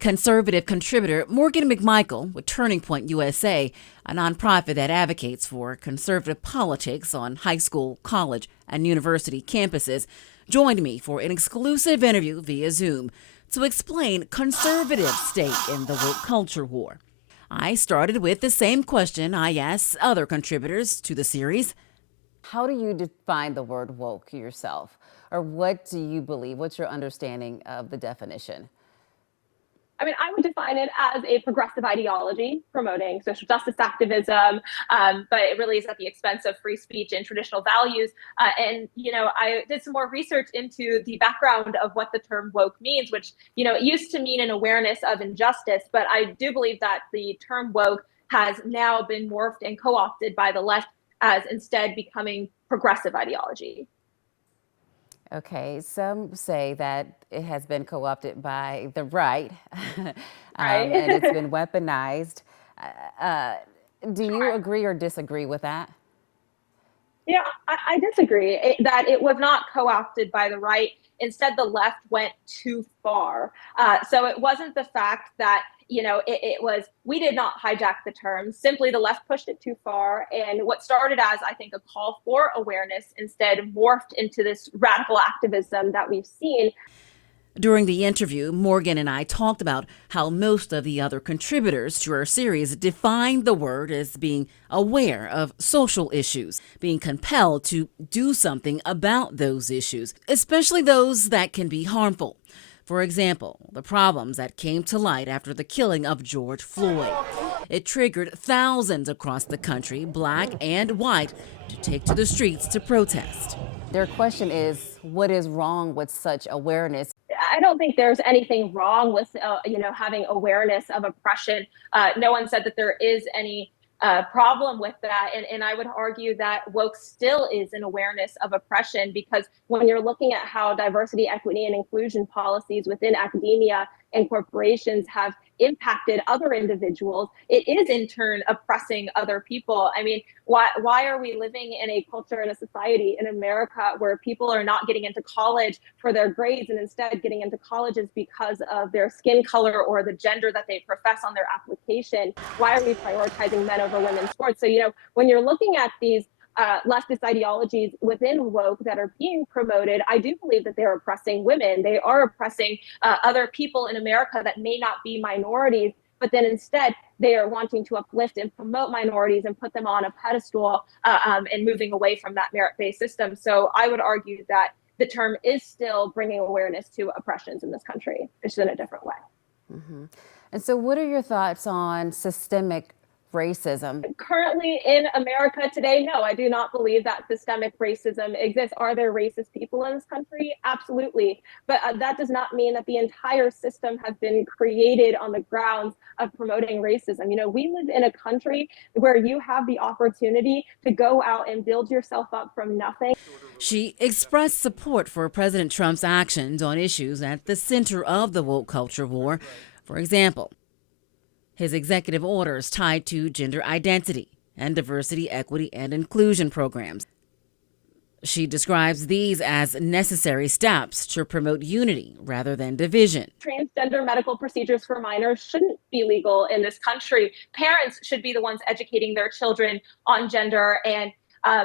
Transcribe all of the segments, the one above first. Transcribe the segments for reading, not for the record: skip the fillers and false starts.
Conservative contributor Morgan McMichael with Turning Point USA, a nonprofit that advocates for conservative politics on high school, college, and university campuses, joined me for an exclusive interview via Zoom to explain conservative stake in the woke culture war. I started with the same question I asked other contributors to the series. How do you define the word woke yourself? Or what do you believe? What's your understanding of the definition? I mean, I would define it as a progressive ideology promoting social justice activism, but it really is at the expense of free speech and traditional values. I did some more research into the background of what the term woke means, which, it used to mean an awareness of injustice, but I do believe that the term woke has now been morphed and co opted by the left as instead becoming progressive ideology. Okay, some say that it has been co-opted by the right, and it's Right. been weaponized. Uh, uh, do you Sure. agree or disagree with that? I disagree that it was not co-opted by the right. Instead, the left went too far. So it wasn't the fact that it was we did not hijack the term. Simply, the left pushed it too far, and what started as I think a call for awareness instead morphed into this radical activism that we've seen. During the interview, Morgan and I talked about how most of the other contributors to our series defined the word as being aware of social issues, being compelled to do something about those issues, especially those that can be harmful. For example, the problems that came to light after the killing of George Floyd. It triggered thousands across the country, black and white, to take to the streets to protest. Their question is, what is wrong with such awareness? I don't think there's anything wrong with having awareness of oppression. No one said that there is any problem with that, and I would argue that woke still is an awareness of oppression because when you're looking at how diversity, equity, and inclusion policies within academia and corporations have impacted other individuals, it is in turn oppressing other people. I mean, why are we living in a culture and a society in America where people are not getting into college for their grades and instead getting into colleges because of their skin color or the gender that they profess on their application? Why are we prioritizing men over women's sports? So, when you're looking at these leftist ideologies within woke that are being promoted, I do believe that they're oppressing women. They are oppressing other people in America that may not be minorities, but then instead they are wanting to uplift and promote minorities and put them on a pedestal and moving away from that merit-based system. So I would argue that the term is still bringing awareness to oppressions in this country, it's just in a different way. Mm-hmm. And so, what are your thoughts on systemic racism? Currently in America today, no, I do not believe that systemic racism exists. Are there racist people in this country? Absolutely. But that does not mean that the entire system has been created on the grounds of promoting racism. We live in a country where you have the opportunity to go out and build yourself up from nothing. She expressed support for President Trump's actions on issues at the center of the woke culture war. For example, his executive orders tied to gender identity and diversity, equity, and inclusion programs. She describes these as necessary steps to promote unity rather than division. Transgender medical procedures for minors shouldn't be legal in this country. Parents should be the ones educating their children on gender and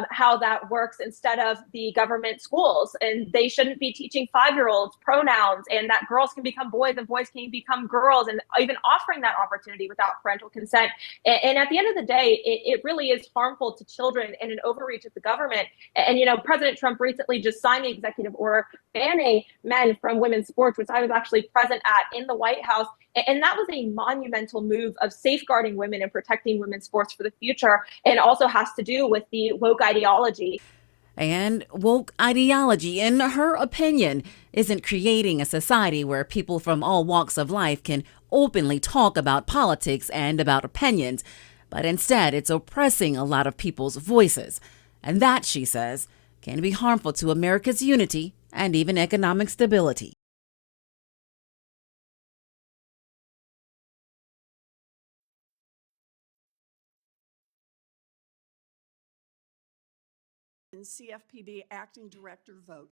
how that works instead of the government schools. And they shouldn't be teaching 5-year-olds pronouns and that girls can become boys and boys can become girls and even offering that opportunity without parental consent. And at the end of the day, it really is harmful to children and an overreach of the government. And, President Trump recently just signed the executive order banning men from women's sports, which I was actually present at in the White House. And that was a monumental move of safeguarding women and protecting women's sports for the future, and also has to do with the woke ideology. And woke ideology, in her opinion, isn't creating a society where people from all walks of life can openly talk about politics and about opinions, but instead it's oppressing a lot of people's voices. And that, she says, can be harmful to America's unity and even economic stability. CFPB Acting Director vote.